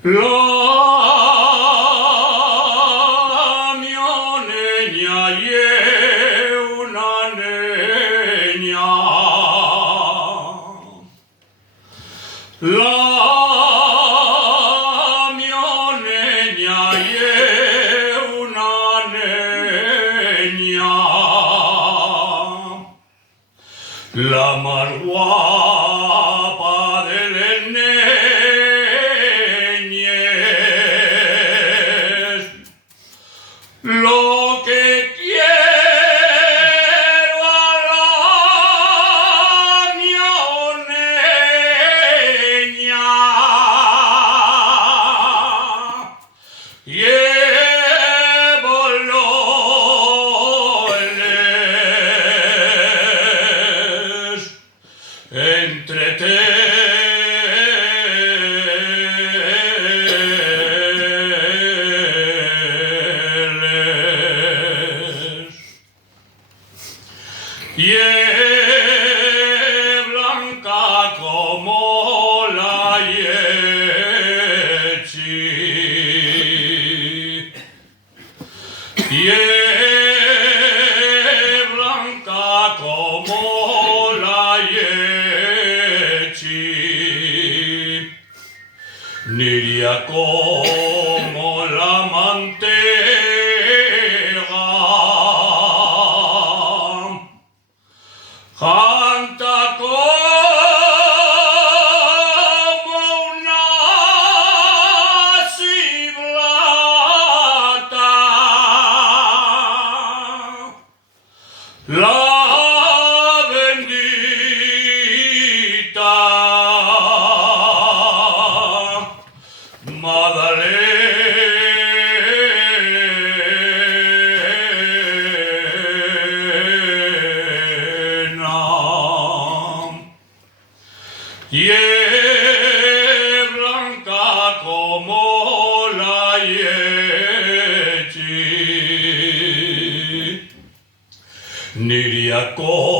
La mia niña es una niña. La mia niña es una niña. La más guapa de las niñas. Lo que quiero a la mia niña. Llévalo entre teles. Y es blanca como la leche. Y es blanca como la leche, niria como la mantega, canta como una ciblata. La bendita Magdalena. Y es blanca como la leche, niria como